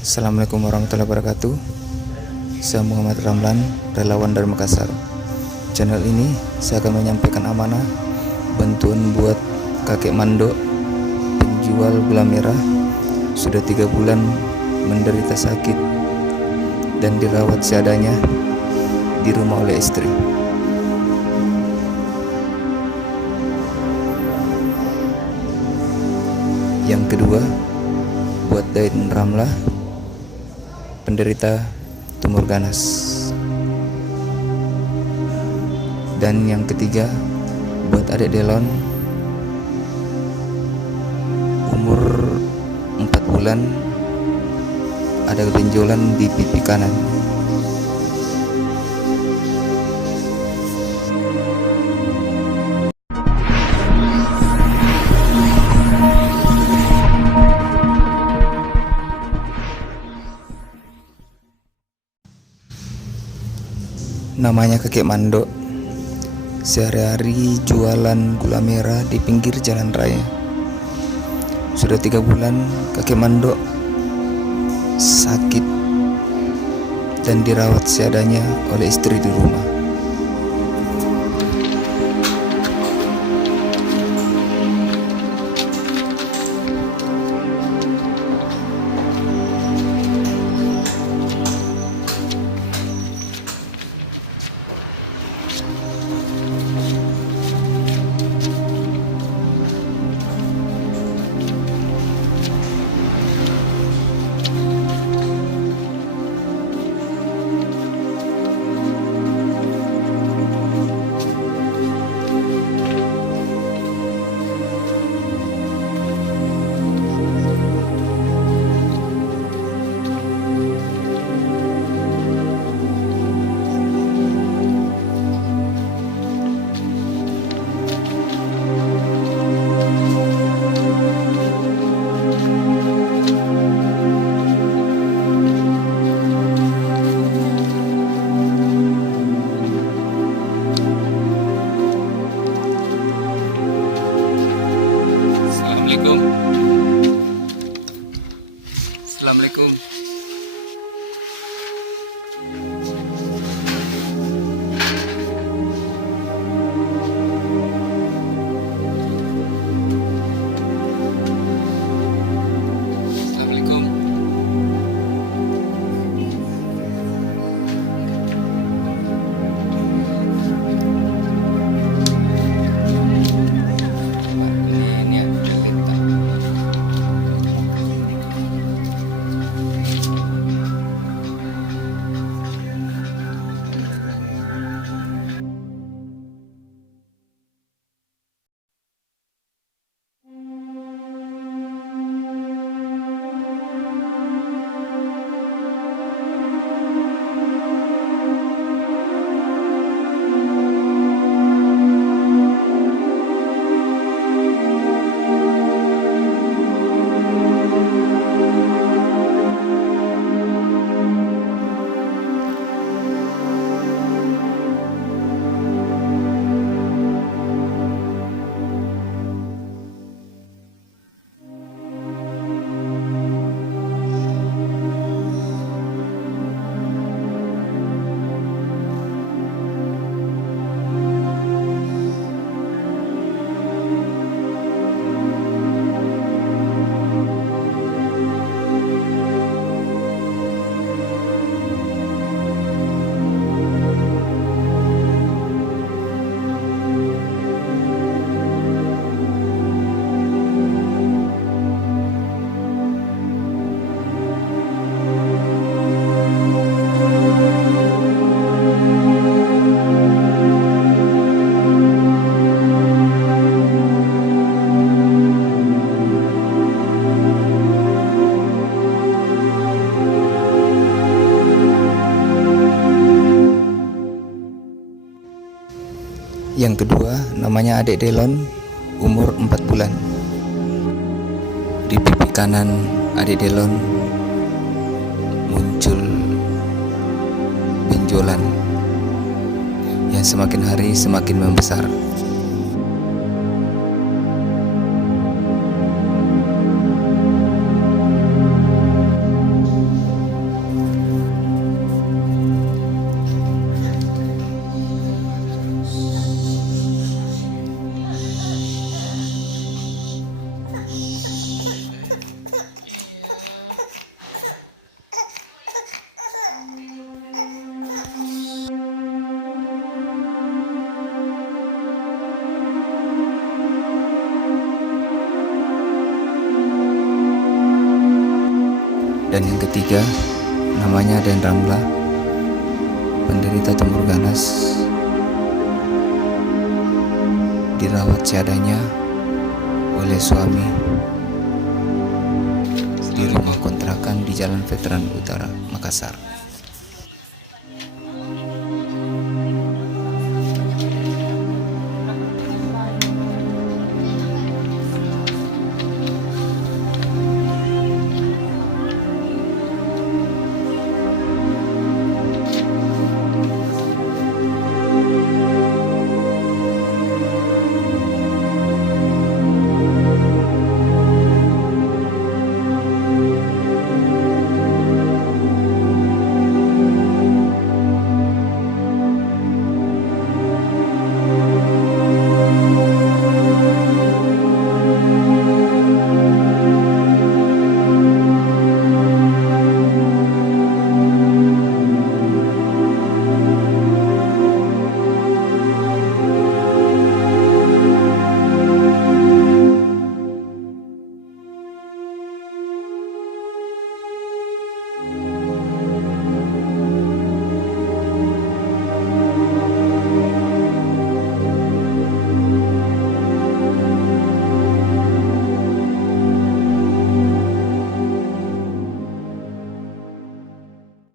Assalamualaikum warahmatullahi wabarakatuh. Saya Muhammad Ramlan, relawan dari Makassar. Channel ini saya akan menyampaikan amanah bantuan buat kakek mandok penjual gula merah. Sudah 3 bulan menderita sakit dan dirawat seadanya di rumah oleh istri. Yang kedua, buat Dain Ramlah, penderita tumor ganas. Dan yang ketiga, buat adik Delon, umur 4 bulan, ada benjolan di pipi kanan. Namanya kakek mandok, sehari-hari jualan gula merah di pinggir jalan raya. Sudah 3 bulan kakek mandok sakit dan dirawat seadanya oleh istri di rumah. Assalamualaikum. Assalamualaikum. Yang kedua, namanya adik Delon, umur 4 bulan. Di pipi kanan adik Delon muncul benjolan yang semakin hari semakin membesar. Dan yang ketiga, namanya Den Ramla, penderita tumor ganas, dirawat seadanya oleh suami di rumah kontrakan di Jalan Veteran Utara, Makassar.